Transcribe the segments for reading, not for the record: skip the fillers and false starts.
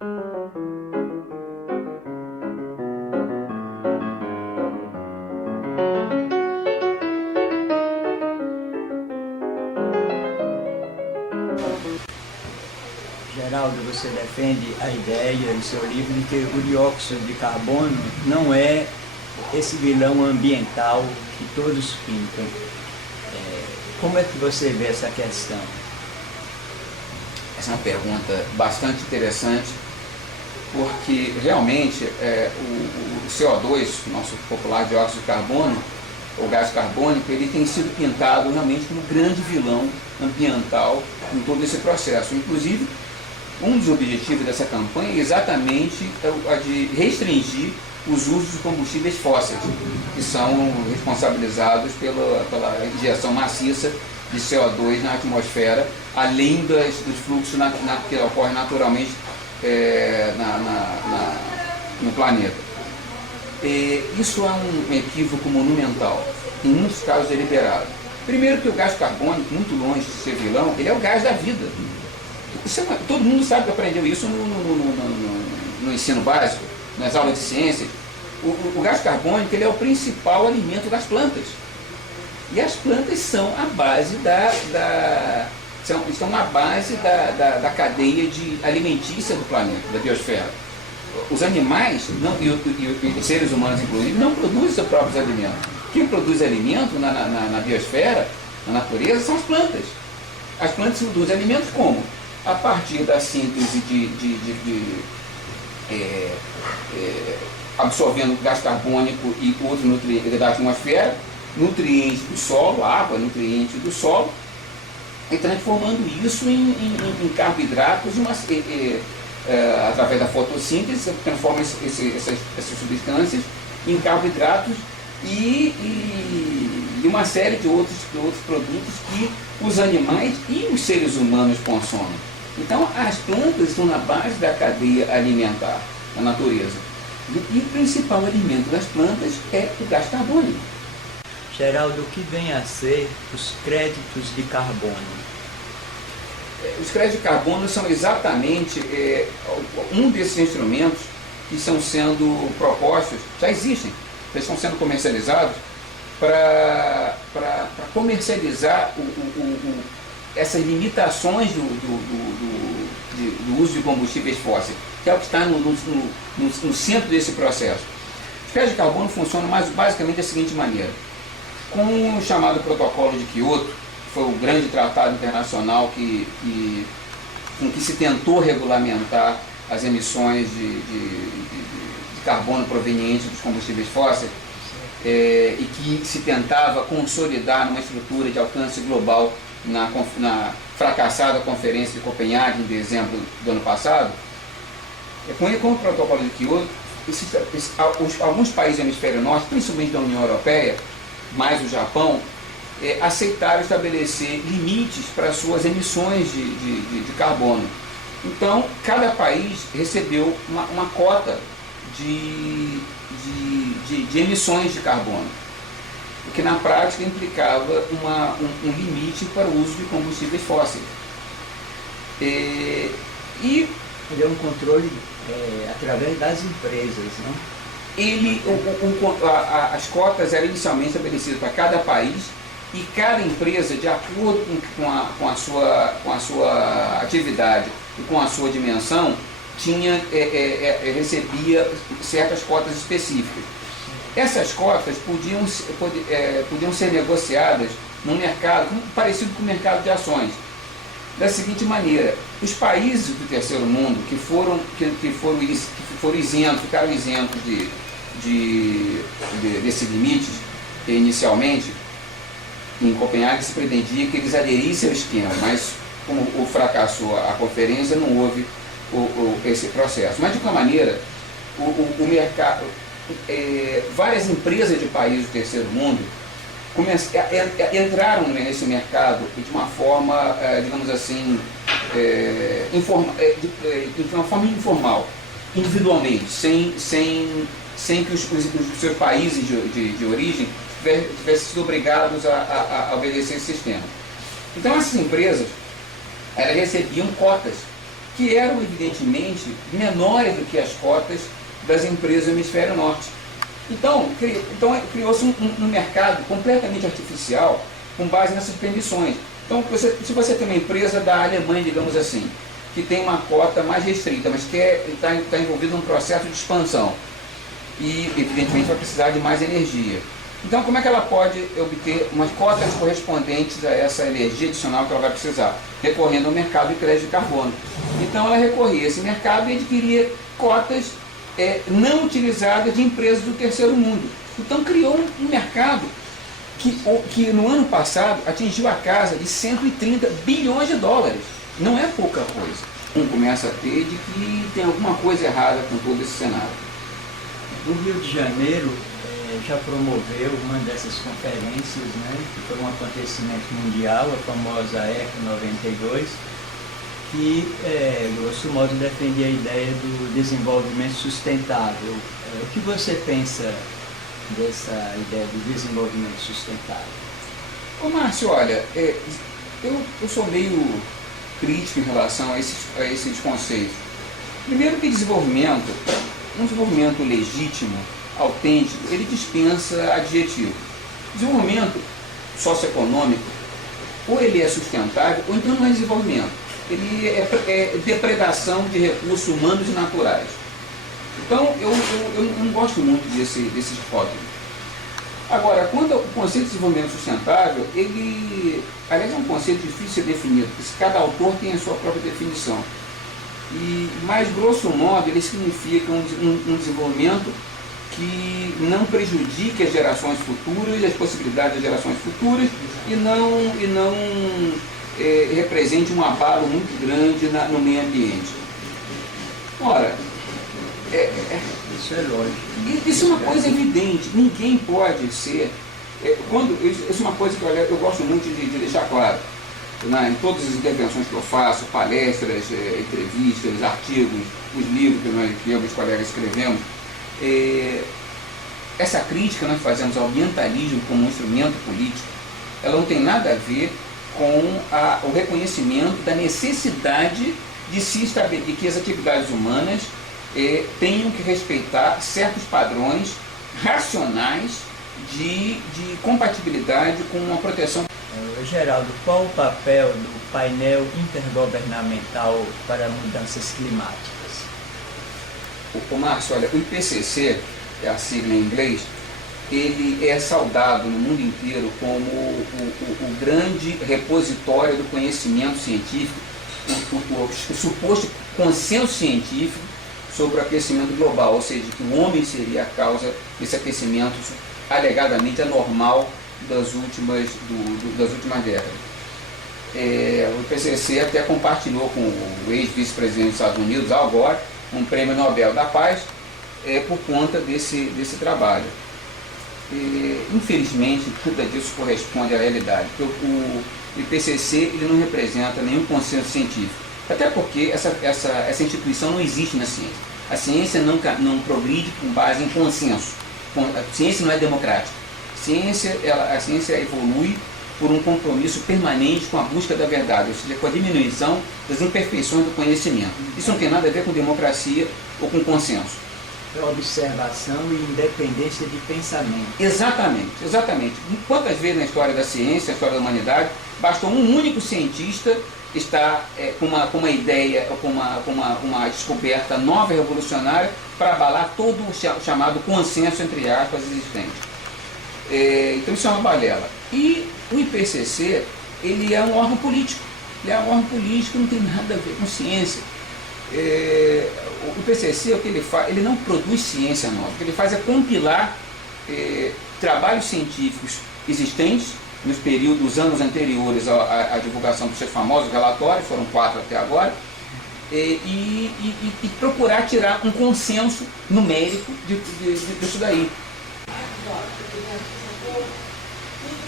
Geraldo, você defende a ideia em seu livro de que o dióxido de carbono não é esse vilão ambiental que todos pintam. Como é que você vê essa questão? Essa é uma pergunta bastante interessante, porque realmente o CO2, nosso popular dióxido de carbono, o gás carbônico, ele tem sido pintado realmente como grande vilão ambiental em todo esse processo. Inclusive, um dos objetivos dessa campanha é exatamente a de restringir os usos de combustíveis fósseis, que são responsabilizados pela injeção maciça de CO2 na atmosfera, além dos fluxos que ocorrem naturalmente no planeta. Isso é um equívoco monumental, em muitos casos deliberado. Primeiro que o gás carbônico, muito longe de ser vilão, ele é o gás da vida. Todo mundo sabe que aprendeu isso no ensino básico, nas aulas de ciências. O gás carbônico, ele é o principal alimento das plantas. E as plantas são a base estão na base da cadeia alimentícia do planeta, da biosfera. Os animais, e os seres humanos inclusive, não produzem seus próprios alimentos. Quem produz alimento na biosfera, na natureza, são as plantas. As plantas produzem alimentos como? A partir da síntese absorvendo gás carbônico e outros nutrientes da atmosfera, nutrientes do solo, água, nutrientes do solo, e transformando isso em carboidratos, através da fotossíntese, transforma essas substâncias em carboidratos e uma série de outros produtos que os animais e os seres humanos consomem. Então, as plantas estão na base da cadeia alimentar da natureza. E o principal alimento das plantas é o gás carbônico. Geraldo, o que vem a ser os créditos de carbono? Os créditos de carbono são exatamente um desses instrumentos que estão sendo propostos, já existem, eles estão sendo comercializados para comercializar essas limitações do uso de combustíveis fósseis, que é o que está no centro desse processo. Os créditos de carbono funcionam basicamente da seguinte maneira. Com o chamado Protocolo de Kyoto, que foi o grande tratado internacional em que se tentou regulamentar as emissões de carbono provenientes dos combustíveis fósseis, e que se tentava consolidar numa estrutura de alcance global na fracassada Conferência de Copenhague, em dezembro do ano passado. Com o Protocolo de Kyoto, alguns países do hemisfério norte, principalmente da União Europeia, mais o Japão, aceitaram estabelecer limites para suas emissões de carbono. Então, cada país recebeu uma cota de emissões de carbono, o que na prática implicava um limite para o uso de combustíveis fósseis. Ele é um controle através das empresas, não? As cotas eram inicialmente estabelecidas para cada país, e cada empresa, de acordo com a sua atividade e com a sua dimensão, recebia certas cotas específicas. Essas cotas podiam ser negociadas num mercado parecido com o mercado de ações, da seguinte maneira: os países do terceiro mundo que ficaram isentos desses limites inicialmente, em Copenhague se pretendia que eles aderissem ao esquema, mas como fracassou a conferência, não houve esse processo. Mas, de qualquer maneira, o mercado, várias empresas de países do terceiro mundo entraram nesse mercado de uma forma, digamos assim, de uma forma informal, individualmente, sem que os seus países de origem tivessem sido obrigados a obedecer esse sistema. Então, essas empresas, elas recebiam cotas que eram evidentemente menores do que as cotas das empresas do hemisfério norte. Então criou-se um mercado completamente artificial com base nessas permissões. Então, se você tem uma empresa da Alemanha, digamos assim, que tem uma cota mais restrita, mas que está envolvido num processo de expansão e, evidentemente, vai precisar de mais energia. Então, como é que ela pode obter umas cotas correspondentes a essa energia adicional que ela vai precisar? Recorrendo ao mercado de crédito de carbono. Então, ela recorria a esse mercado e adquiria cotas não utilizadas de empresas do terceiro mundo. Então, criou um mercado que no ano passado atingiu a casa de 130 bilhões de dólares. Não é pouca coisa. Um começa a ter de que tem alguma coisa errada com todo esse cenário. O Rio de Janeiro já promoveu uma dessas conferências, né, que foi um acontecimento mundial, a famosa ECO 92, que, grosso modo, defendia a ideia do desenvolvimento sustentável. O que você pensa dessa ideia do desenvolvimento sustentável? Ô Márcio, olha, eu sou meio crítico em relação a esses conceitos. Primeiro que um desenvolvimento legítimo, autêntico, ele dispensa adjetivo. Desenvolvimento socioeconômico, ou ele é sustentável, ou então não é desenvolvimento. Ele é depredação de recursos humanos e naturais. Então, eu não gosto muito desses rótulos. Agora, quando o conceito de desenvolvimento sustentável, aliás, é um conceito difícil de ser definido, porque cada autor tem a sua própria definição. Mas, grosso modo, ele significa um desenvolvimento que não prejudique as gerações futuras, as possibilidades das gerações futuras, e não represente um abalo muito grande no meio ambiente. Ora, isso é lógico. Isso é uma coisa evidente. Ninguém pode ser. Isso é uma coisa que eu gosto muito de deixar claro. Em todas as intervenções que eu faço, palestras, entrevistas, artigos, os livros que eu e meus colegas escrevemos, essa crítica que nós fazemos ao ambientalismo como um instrumento político, ela não tem nada a ver com o reconhecimento da necessidade de que as atividades humanas tenham que respeitar certos padrões racionais de compatibilidade com a proteção. Geraldo, qual o papel do painel intergovernamental para mudanças climáticas? Márcio, olha, o IPCC, é a sigla em inglês, ele é saudado no mundo inteiro como o grande repositório do conhecimento científico, o suposto consenso científico sobre o aquecimento global, ou seja, que o homem seria a causa desse aquecimento alegadamente anormal das últimas décadas. O IPCC até compartilhou com o ex-vice-presidente dos Estados Unidos, Al Gore, um prêmio Nobel da Paz por conta desse trabalho. Infelizmente, nada disso corresponde à realidade, porque o IPCC ele não representa nenhum consenso científico, até porque essa instituição não existe na ciência. A ciência não progride com base em consenso. A ciência não é democrática. A ciência evolui por um compromisso permanente com a busca da verdade, ou seja, com a diminuição das imperfeições do conhecimento. Isso não tem nada a ver com democracia ou com consenso. É observação e independência de pensamento. Exatamente. Quantas vezes na história da ciência, na história da humanidade, bastou um único cientista estar com uma ideia, com uma descoberta nova e revolucionária para abalar todo o chamado consenso, entre aspas, existente. Então isso é uma balela. E o IPCC, ele é um órgão político. Não tem nada a ver com ciência. O IPCC, o que ele faz, ele não produz ciência nova. O que ele faz é compilar trabalhos científicos existentes nos anos anteriores à divulgação dos seus famosos relatórios, foram 4 até agora, e procurar tirar um consenso numérico disso daí.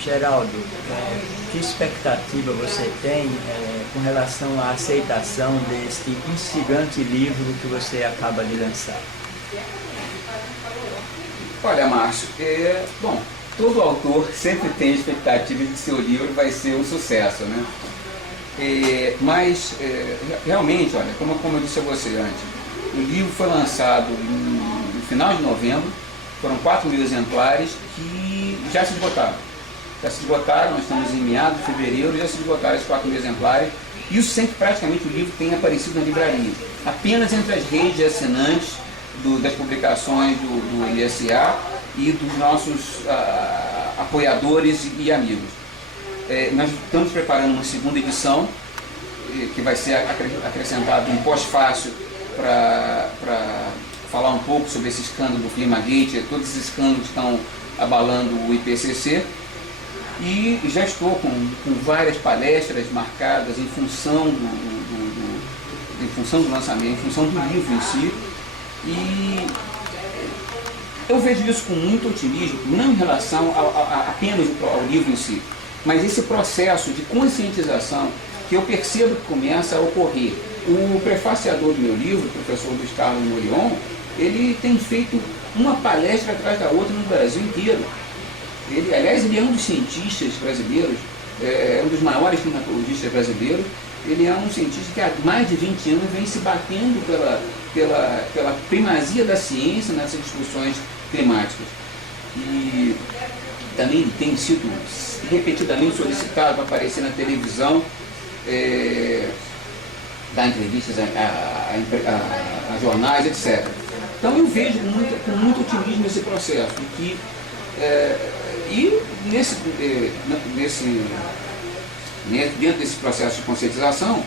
Geraldo, que expectativa você tem com relação à aceitação deste instigante livro que você acaba de lançar? Olha, Márcio, todo autor sempre tem a expectativa de que seu livro vai ser um sucesso, né? Mas realmente, olha, como eu disse a você antes, o livro foi lançado no final de novembro, foram 4.000 exemplares que já se esgotaram. Nós estamos em meados de fevereiro, já se esgotaram esses 4.000 exemplares. Isso sem que praticamente o livro tenha aparecido na livraria. Apenas entre as redes de assinantes das publicações do ISA e dos nossos apoiadores e amigos. Nós estamos preparando uma segunda edição, que vai ser acrescentado um pós-fácil para falar um pouco sobre esse escândalo do Climagate, todos esses escândalos que estão abalando o IPCC. E já estou com várias palestras marcadas em função do lançamento, em função do livro em si. E eu vejo isso com muito otimismo, não em relação apenas ao livro em si, mas esse processo de conscientização que eu percebo que começa a ocorrer. O prefaciador do meu livro, o professor Luiz Carlos Morion, ele tem feito uma palestra atrás da outra no Brasil inteiro. Ele é um dos cientistas brasileiros, um dos maiores climatologistas brasileiros. Ele é um cientista que há mais de 20 anos vem se batendo pela primazia da ciência nessas discussões climáticas. E também tem sido repetidamente solicitado para aparecer na televisão, dar entrevistas a jornais, etc. Então eu vejo com muito otimismo esse processo. Dentro desse processo de conscientização,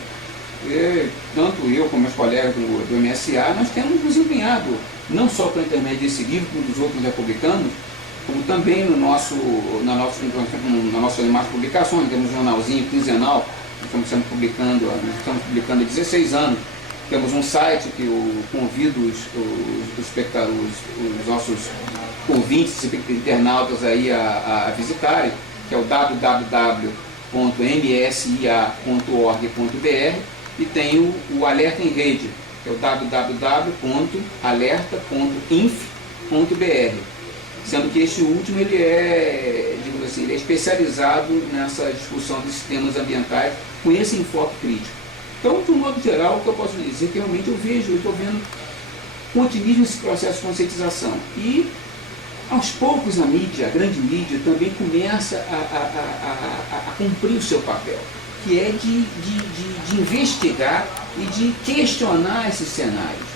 tanto eu como meus colegas do MSA, nós temos nos empenhado, não só pelo intermédio desse livro, como dos outros já publicamos, como também nas nossas demais publicações. Temos um jornalzinho quinzenal, nós estamos publicando há 16 anos. Temos um site que eu convido os nossos ouvintes e internautas aí a visitarem, que é o www.msia.org.br, e tem o Alerta em Rede, que é o www.alerta.inf.br, sendo que este último ele é especializado nessa discussão desses temas ambientais com esse enfoque crítico. Então, de um modo geral, o que eu posso dizer é que realmente eu estou vendo com otimismo esse processo de conscientização. E, aos poucos, a grande mídia, também começa a cumprir o seu papel, que é de investigar e de questionar esses cenários.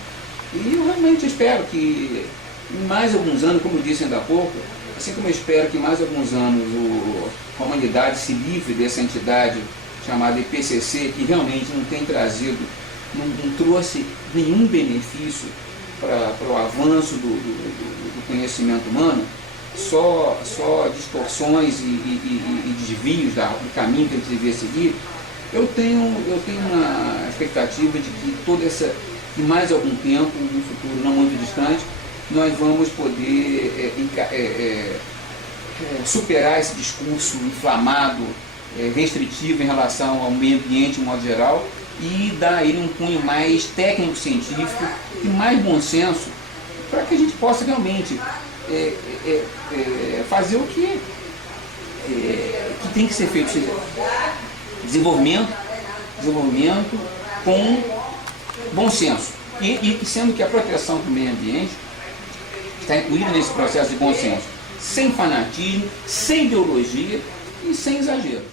E eu realmente espero que, em mais alguns anos, como eu disse ainda há pouco, assim como eu espero que em mais alguns anos a humanidade se livre dessa entidade chamada IPCC, que realmente não tem trazido, não trouxe nenhum benefício para o avanço do conhecimento humano, só distorções e desvios do caminho que a gente devia seguir. Eu tenho uma expectativa de que em mais algum tempo, num futuro não muito distante, nós vamos poder superar esse discurso inflamado, restritivo em relação ao meio ambiente de modo geral, e dar a ele um cunho mais técnico-científico e mais bom senso, para que a gente possa realmente fazer o que tem que ser feito, ou seja, desenvolvimento com bom senso, e sendo que a proteção do meio ambiente está incluída nesse processo de bom senso, sem fanatismo, sem ideologia e sem exagero.